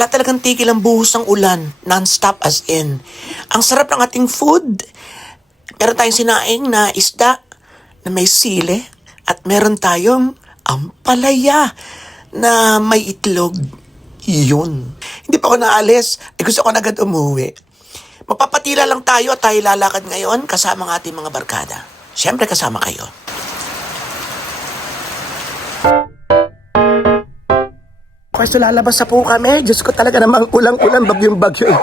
Wala talagang tigil ang buhos ng ulan. Non-stop as in. Ang sarap ng ating food. Meron tayong sinaing na isda na may sile. At meron tayong ampalaya na may itlog. Yun. Hindi pa ako naalis. Gusto ko na agad umuwi. Magpapatila lang tayo at tayo lalakad ngayon kasama ng ating mga barkada. Siyempre kasama kayo. Pwesto lalabas sa po kami. Diyos ko talaga namang ulang-ulang bagyong-bagyo eh.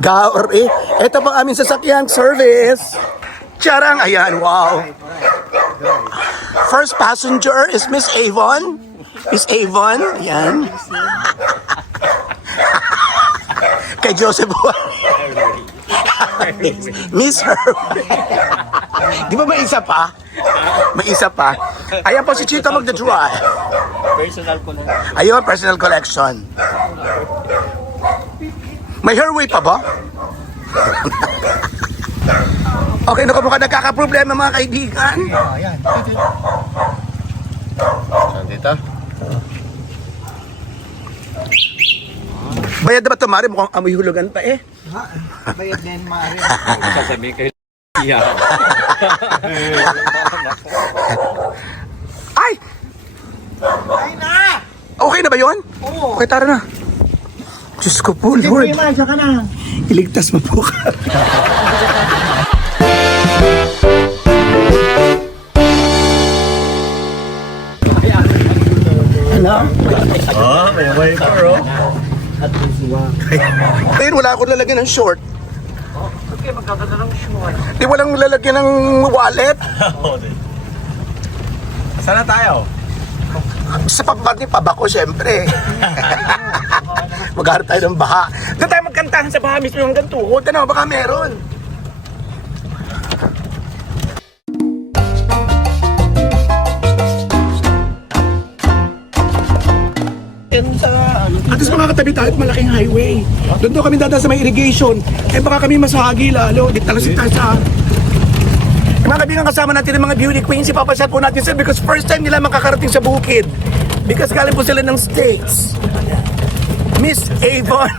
Gaor eh. Ito po aming sasakyan service. Charang, ayan, wow. First passenger is Miss Avon. Miss Avon, ayan. Kay Joseph Miss Herb. Di ba may isa pa? May isa pa. Ayan po si Chito magda-drive. Personal collection. Ayun, personal collection. May hairway pa ba? Okay, naku mukhang nagkakaproblema mga kaibigan. Ayan. Dito. Bayad na ba ito, Mari? Mukhang amoy hulugan pa eh. Bayad din, Mari. Sasabihin kayo. Ay! Ay na! Okay na ba yun? Oo. Okay, tara na. Diyos ko po, Lord. Sige ka na. Iligtas mo po ka. Ano? May wiper, oh. At least one. Ayun, wala akong lalagyan ng short. Okay, magkaganda ng short. Di walang lalagyan ng wallet. Saan na tayo? Sa pagbag ni Pabako, syempre. Magharap tayo ng baha. Doon tayo magkantahan sa baha mismo hanggang tuhod. Ano, baka meron. At least makakatabi tayo at malaking highway. Doon daw kami dadaan sa may irrigation. Eh baka kami masahagi lalo. Di talasin tayo sa... Mga kaibigan, kasama natin ng mga beauty queens. Ipapasyal po natin sila because first time nila makakarating sa bukid. Because galing po sila ng States. Miss Avon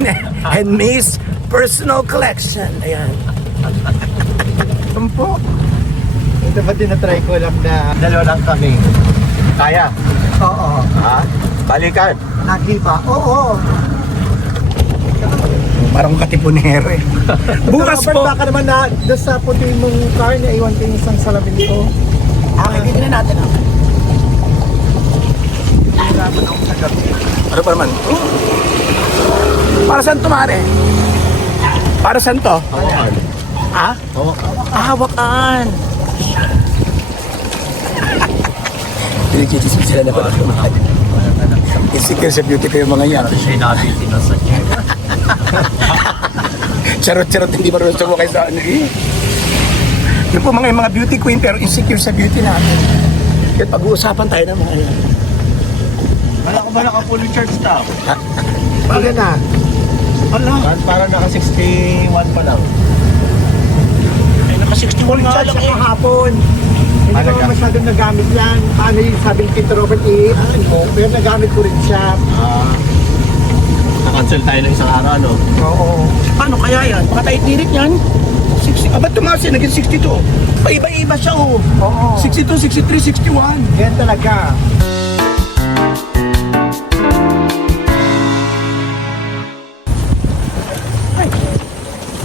and Miss Personal Collection. Ayan. Po. Ito ba tinatry ko lang na dalawa lang kami? Kaya? Oo. Ha? Balikan? Lagi ba? Oo. Parang katipunero eh. Bukas po. Baka naman na doon sa puti mong car na iwan ko yung isang salamin ko. Hindi na natin ako. Ano pa naman? Para saan to, Mare? Para saan to? Hawakan. Ha? Hawakan. Pinagchichismis sila na parang kumakain. Insecure sa beauty ko yung mga yan. Siya nabitin na sa niya. Charot-charot, hindi marunong sumukay sa ano eh. Yung po mga beauty queen pero insecure sa beauty natin. Kaya pag-uusapan tayo ng mga yan. Wala ko ba naka-fully charged na? Bakit na? Ano? Parang naka-61 pa lang. Ay, naka-61 nga lang eh. Kahapon. Hindi ko Talaga? masyadong nagamit yan. Paano yung sabi ni Tito Robert pero nagamit ko rin siya. Na-cancel tayo ng isang araw, no? Oo. Paano kaya yan? Baka tayo tirit yan? 60, ba't tumaas yan? Naging 62. Paiba-iba siya oh. Oo. 62, 63, 61. Yan talaga.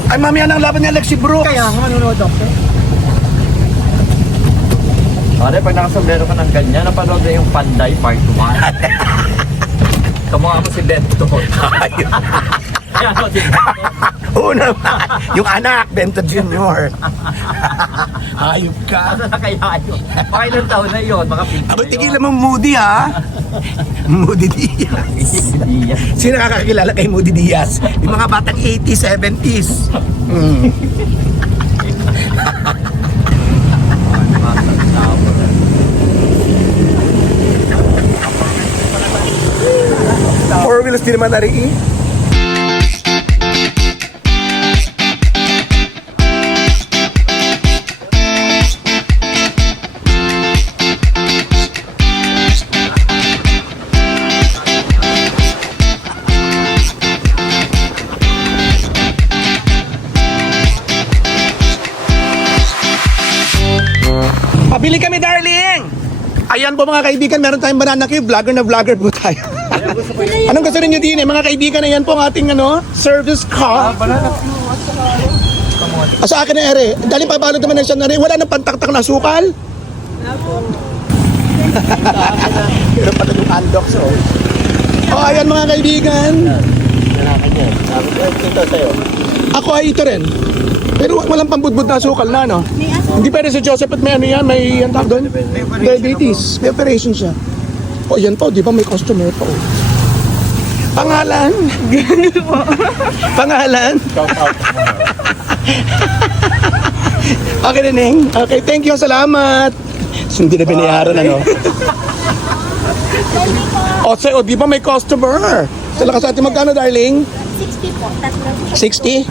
Ay, mamaya na ang laban ni Alexi Brooks. Kaya manunood ako. Pare, pag nakasombrero ka ng ganyan, napanood na yung Panday Part 1. Kamukha mo si Bento. Kaya ako si Bento. Una, yung anak, Bento Jr. Hayop ka. Ano na kaya yun? Baka ilang taon na yun, baka 50 Aba, tigilan mo Moody ha. Moody Diaz. Sino nakakakilala kay Moody Diaz? Yung mga batang 80s, 70s. Four wheels din naman na rin eh. Bili kami, darling! Ayan po mga kaibigan, meron tayong banana cue. Vlogger na vlogger po tayo. Anong gusto rin nyo din mga kaibigan? Ayan po ang ating service car. Sa akin na ere. Dali pabalot naman na siya na rin. Wala nang pantaktak na sukal. Pero pala yung undox, ayan mga kaibigan. Ako ay ito rin. Pero walang pambudbud na sukal na, no? Hindi pwede sa Joseph at may may ang tawag doon? Diabetes. May operation siya. Yan po, di ba may customer po? Pangalan? Pangalan? Okay, Neneng. Okay, thank you. Salamat. Hindi na binayaran, di ba may customer? Sa lakas atin, magkano, darling? 60 po. Tatlo. 60?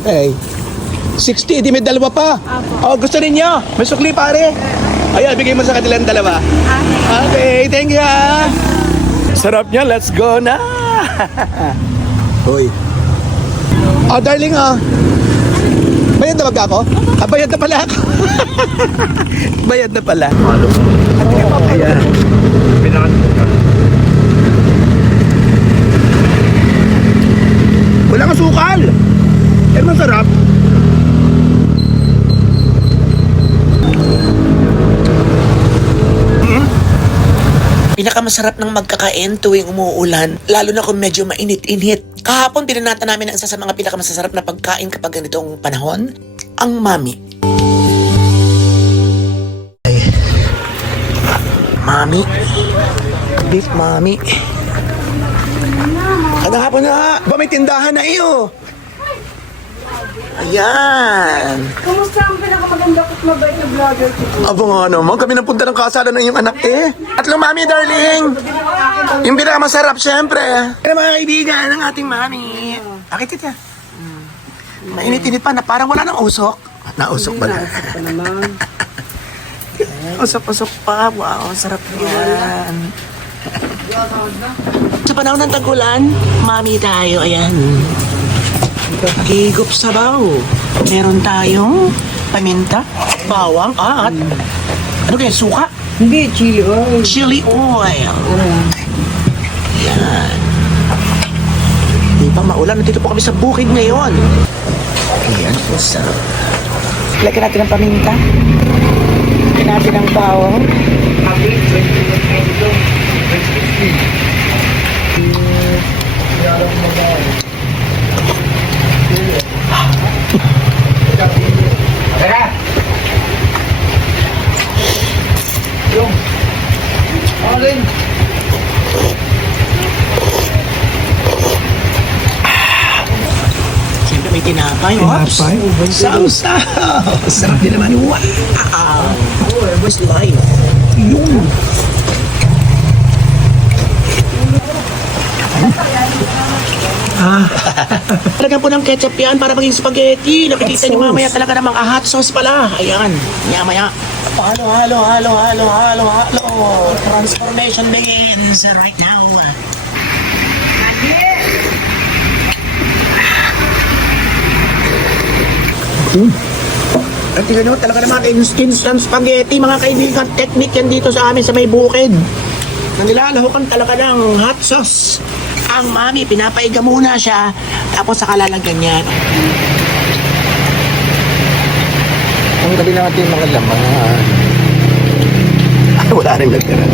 Okay. 60, di may dalawa pa. Gusto ninyo? May sukli, pare. Ayan, bigay mo sa kanilang dalawa. Okay, thank you, ha. Sarap niya, let's go na. Hoy. Darling, bayad na ba ako? Bayad na pala ako. Bayad na pala. Ayan. Wala kang sukal. Pero masarap. Pinakamasarap ng magkakain tuwing umuulan, lalo na kung medyo mainit-init. Kahapon, binanata namin ang isa sa mga pinakamasasarap na pagkain kapag ganitong panahon, ang mami. Mami. Beef mami. Hapon na. Ba may tindahan na iyo? Ayan. Kumusta ang pinakamaganda at mabait na vlogger ko? Abo nga naman, kami napunta ng kasada ng iyong anak At mami, darling. Yung pinakamasarap, syempre. Kaya mga kaibigan ng ating mami. Akit ito. Mainit-init pa na parang wala nang usok. Nausok ba na? Usok-usok pa. Wow, sarap yan. Sa panahon ng tag-ulan, mami tayo, ayan. Higop sabaw. Meron tayong paminta, bawang, at ano kaya, suka? Hindi, chili oil. Chili oil. Yan. Di pa maulan. Nandito po kami sa bukid ngayon. Ayan po, sarap. Lagyan natin ang paminta. Lagyan natin ang bawang. Siyempre may tinapay. Tinapay? Sausaw! Sarap din naman. Wow! Where's the line? Yun! Talagang po ng ketchup yan para maging spaghetti. Nakikita niyo mamaya talaga namang hot sauce pala. Ayan. Maya. Halo. Transformation begins right now. At tingnan nyo, talaga naman instant spaghetti, mga kaibigan. Technique yan dito sa amin sa may bukid. Nilalahukan talaga ng hot sauce. Ang mami, pinapaiga muna siya, tapos saka lalagyan yan. Ang gabi natin mga laman. Wala rin nagtira.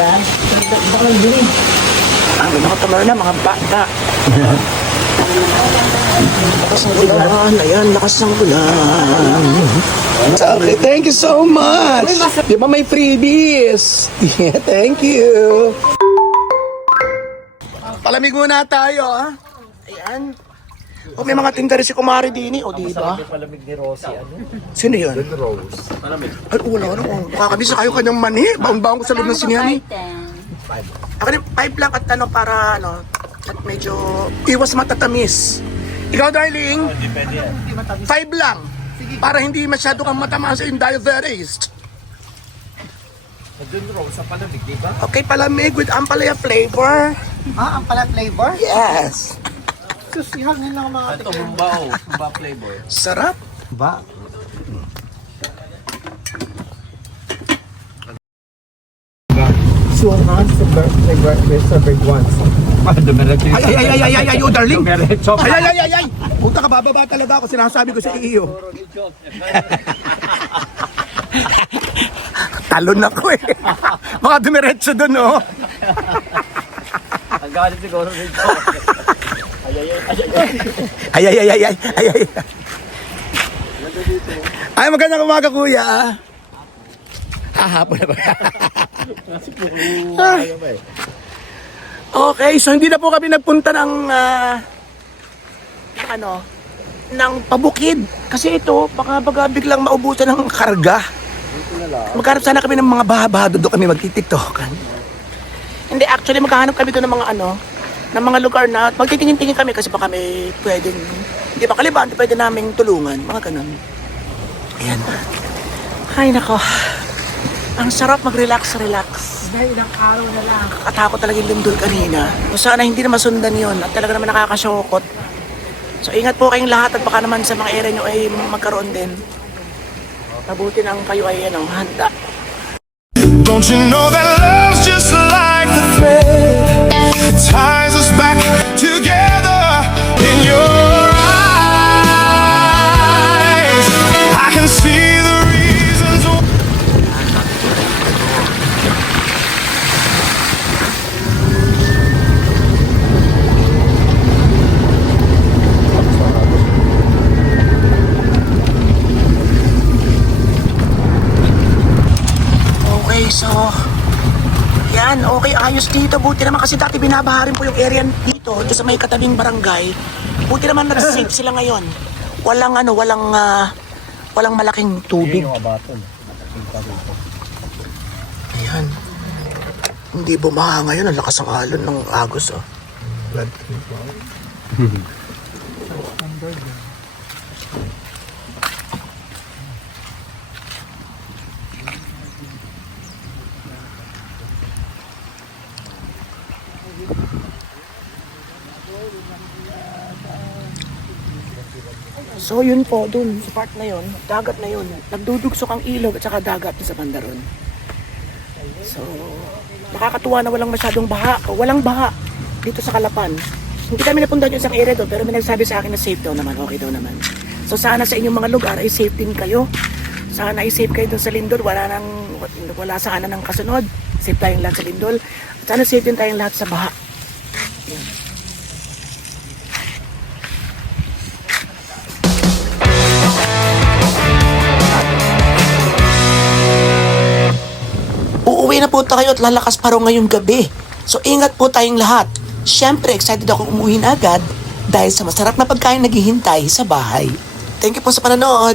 Yan. Ang nakatamar na mga bata. Lakas ng ulan. Ayan, lakas ng ulan. Okay, thank you so much. Di ba may freebies? Yeah, thank you. Palamig muna tayo, ha? Ayan. O, may mga tinda rin si Kumari Dini, o di ba? Palamig ni Rosie, Sino yun? Rose. Ay, wala na. Kakabisa kayo kanyang mani. Baon-baon ko sa loob ng sinihan. Ako rin, 5 lang at para at medyo iwas matatamis. Ikaw, darling? 5 lang. Para hindi masyado kang matamaan sa yung diabetes. Doon raw sa palamig, di ba? Okay, palamig with ampalaya flavor. Ah, ang pala flavor? Yes. Susihan nila ang mga Ito, humba flavor. Sarap. Ba? Suhan sa bird once. Dumiretso yung... Ay, oh darling. Dumiretso ka. Ay. Puta ka, bababa talaga ako. Sinasabi ko sa iyo. Talon ako eh. Mga dumiretso doon, oh. Ang galit siguro dito. Ay. Ay, magandang umaga, kuya. Hapon na ba? Okay, so hindi na po kami nagpunta ng ng pabukid. Kasi ito, baka biglang maubusan ng karga. Maghanap sana kami ng mga baha-baha, doon kami magtitiktokan. Hindi, actually maghahanap kami doon ng mga ng mga lugar na magtitingin-tingin kami kasi baka kami pwedeng, hindi ba kaliban, pwede naming tulungan, mga ganun. Ayan. Ay, nako. Ang sarap mag-relax. Dahil ilang araw na lang. Katakot talaga yung lindol kanina. So sana hindi na masundan yun at talaga naman nakakasyokot. So ingat po kayong lahat at baka naman sa mga area nyo ay magkaroon din. Mabuti nang kayo ay handa. Don't you know that love's just like the thread that ties us back together in your eyes? I can see the reasons why. Okay, so yan, okay, ayos dito. Buti naman kasi dati binabaha rin po yung area dito, doon sa may katabing barangay. Buti naman nag-save sila ngayon. Walang malaking tubig. Ayan. Hindi bumaha ngayon, ang lakas ng alon ng agos, oh. So yun po, dun sa part na yun, dagat na yun, nagdudugsok ang ilog at saka dagat sa bandaron. So, nakakatuwa na walang masyadong baha, o walang baha dito sa Calapan. Hindi kami napunta yung isang area doon, pero may nagsabi sa akin na safe daw naman, okay daw naman. So sana sa inyong mga lugar ay safe din kayo. Sana ay safe kayo doon sa Lindol, wala sana ng kasunod. Safe tayong lahat sa Lindol. At sana safe din tayong lahat sa baha. Uuwi na po tayo at lalakas pa raw ngayong gabi. So ingat po tayong lahat. Siyempre, excited ako umuwi na agad dahil sa masarap na pagkain naghihintay sa bahay. Thank you po sa panonood.